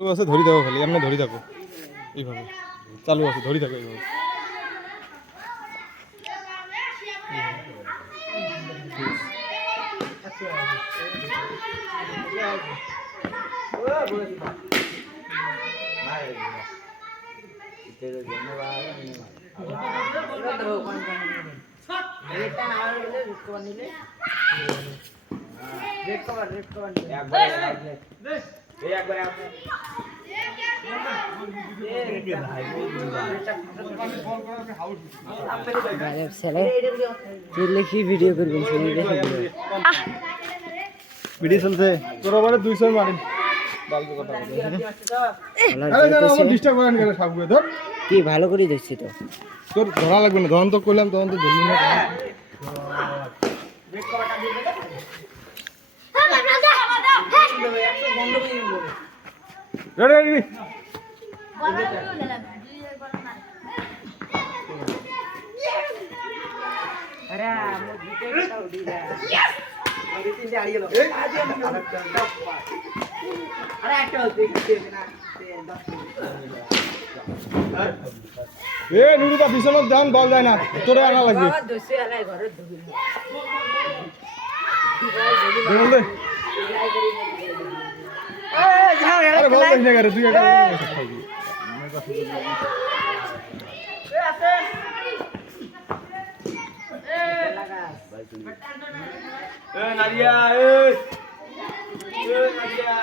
আছে ধরি থাকো খালি এমনি ধরি থাকো এইভাবে চালু আছে ধরি থাকো এইভাবে ভিডিও করবেন ভিডিও চলছে তোর আবার 200 মারিন কি ভালো করে দেখছি তো তোর ধরা লাগবে না তখন তো করলাম তখন তো ধরলি না নুরুদা পিছনে যান বল যায় না তোরে আনা লাগবে বল দেখ না তুই নারিয়া নারিয়া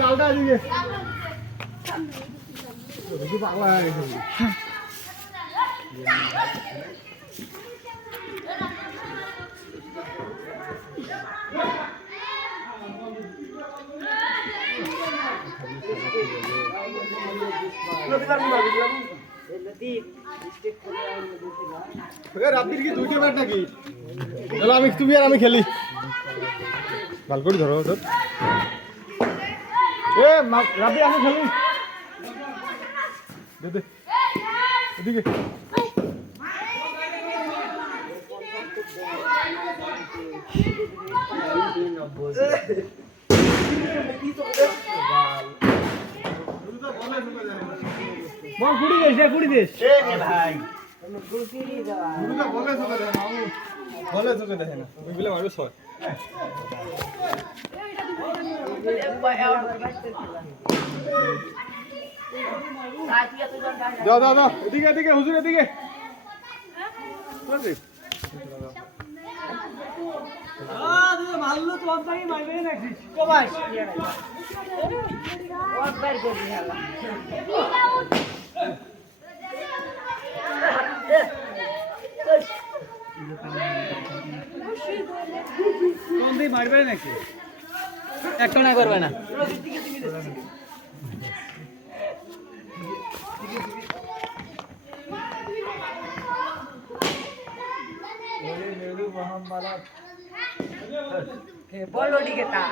লালটা দিকে পাগলা হয়ে গেছে রাত্রির কি দুইটা ব্যাট নাকি আমি তুমি আর আমি খেলি ভাল করে ধরো তোর রাতে আমি খেলি এদিকে বল কুড়ি দেশ ভাই বলে তোকে দেখে না ওইগুলো মানুষ হয় দাও এদিকে হুজুর এদিকে মারলো তো আপনাকে মারবে নাকি কবাস মারবে নাকি একটা না করবে না বলো দিকে তা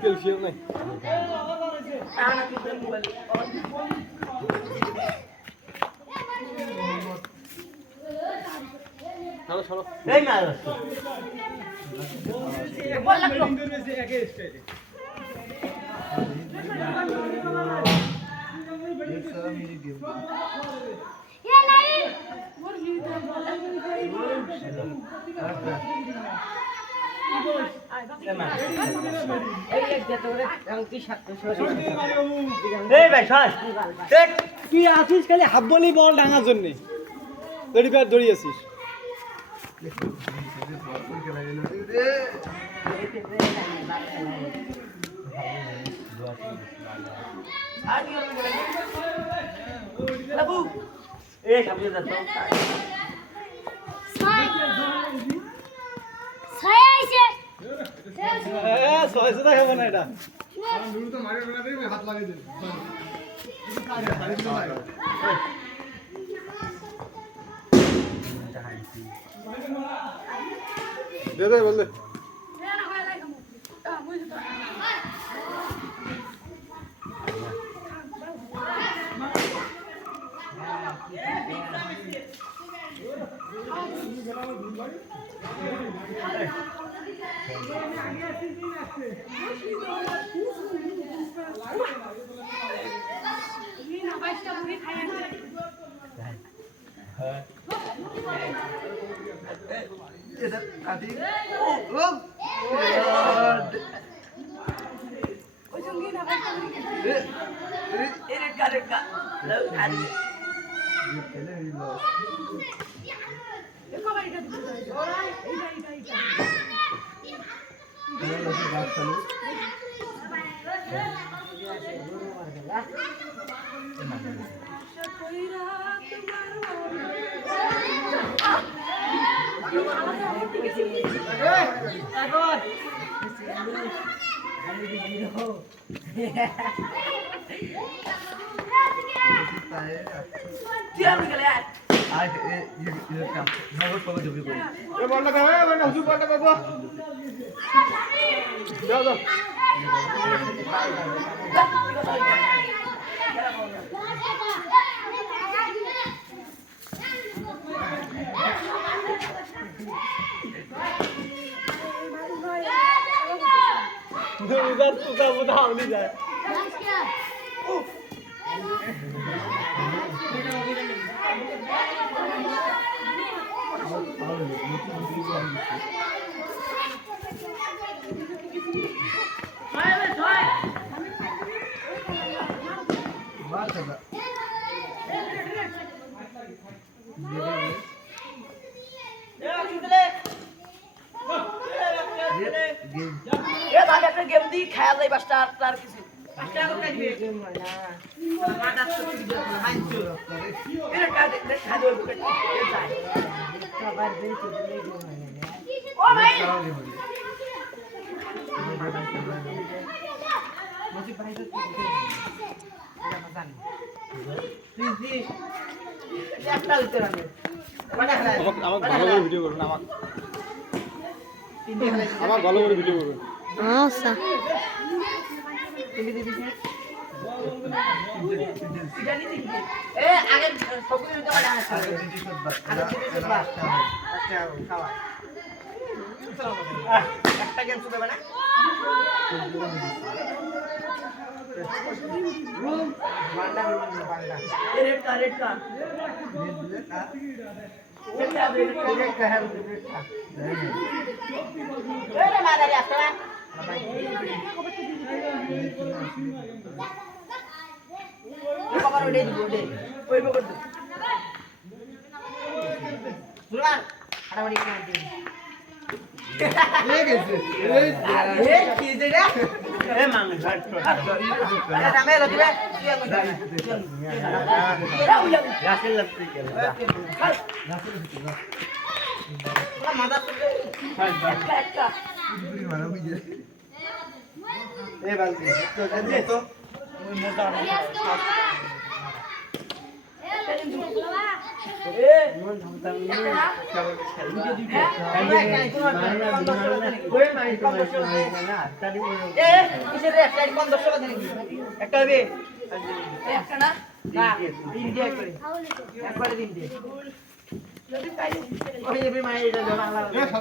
ক্যালসিয়াম নাই চলো এই মার বল লাগলো একে স্টাইলে ये नहीं मुर्गी তুই আসিস খালি হাফ বলি বল ডাঙার জন্য দড়ি আসিস হাত লাগিয়ে দে দে বল দে বলটা দে বলটা হুজুর বলটা বাবা দাও দাও उधर तुका बुधाव नहीं जाए गेम दी खेल रही बस स्टार किसी ভিডিও করুন আমার ভালো করে ভিডিও করুন আচ্ছা আগে সবকিছু একটা গেম শুধু না रेड का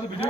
ভিডিও